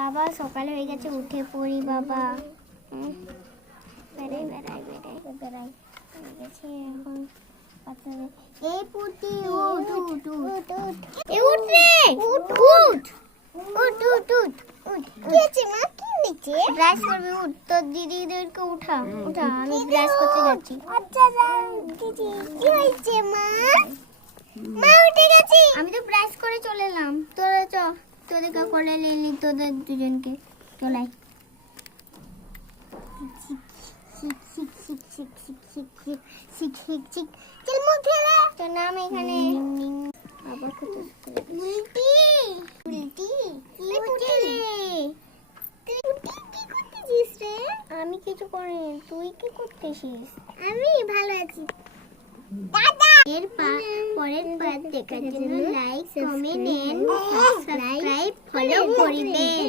বাবা সকালে হয়ে গেছে, উঠে পড়ি বাবা। বেড়াই বেড়াই বেড়াই বেড়াই হয়ে গেছে এখন। এই পুটি উঠ উঠ উঠ উঠ, এ উঠ রে, উঠ উঠ উঠ উঠ উঠ উঠ। কি আছে মা, কি হয়েছে? ব্রাশ করবি, উঠ। তোর দিদিদেরকে উঠা উঠা, আমি ব্রাশ করতে যাচ্ছি। আচ্ছা দিদি, কি হয়েছে মা? মা উঠে গেছি, আমি তো ব্রাশ করে চলে এলাম। তোরা চ, তোদেরকে করে নিলি, তোদের দুজনকে চলাই। চল মুখ খেলা, তোর নাম এখানে। আবার কোথায় উল্টি উল্টি, কি হচ্ছে রে? তুই উল্টি কি করতেছিস রে? আমি কিছু করিনি, তুই কি করতেছিস? আমি ভালো আছি দাদা। পরের পার্ট দেখার জন্য like, comment and subscribe follow করিবেন।